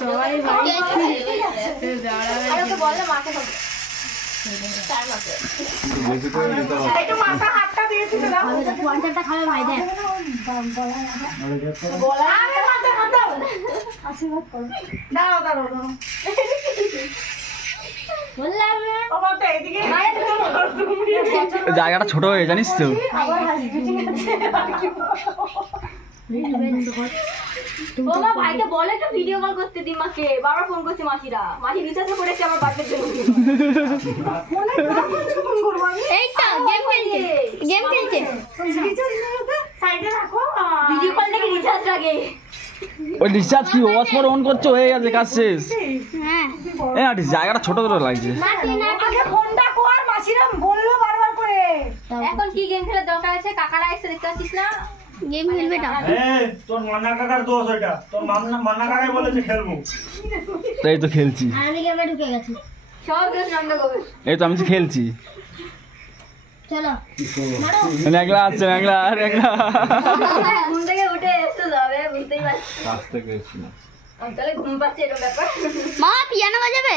সবাই ভাই আরে বললে মাকে হবে চার মাকে একটু মাথা হাতটা দিয়েছিল না পঞ্চাশটা খাবে ভাই দেখ বলা আরে মাথা হাতটা আশীর্বাদ করো দাও বললাম না বাবা তো এদিকে জায়গাটা ছোট হয়ে জানিস তো আবার হাসি ঠিক আছে আর কি বাবা ভাইকে বলে তো ভিডিও কল করতে দি মাকে বারবার ফোন করছে মাসিরা মাসি রিচার্জ করেছে আমার বার্থডে জন্য ফোনে ফোন করব আমি এই তো গেম খেলছে রিচার্জ নেই তো সাইডে রাখো ভিডিও কল নাকি রিচার্জ লাগে ওই রিচার্জ কি হটস্পট অন করছো হয়ে গেছে কাজ শেষ হ্যাঁ এই আটি জায়গাটা ছোট ছোট লাগছে আগে ফোনটা কর মাসিরা বললো বারবার করে এখন কি গেম খেলার দরকার আছে কাকারা এসে দেখতে পাচ্ছিস না গেম খেলবে না এই তোর মান্না কাকার দোষ ওইটা তোর মান্না কাকাই বলেছে খেলবো এই তো খেলছি আমি গেমে ঢুকে গেছি সব দোষ নন্দ গোবিন্দ এই তো আমি তো খেলছি চলো মেঘলা আসছে মেঘলা ঘুম থেকে উঠে এসে যাবে বুঝতেই পারছি কাজ থেকে এসেছি না তাহলে ঘুম পাচ্ছে এরকম ব্যাপার মা পিয়ানো বাজাবে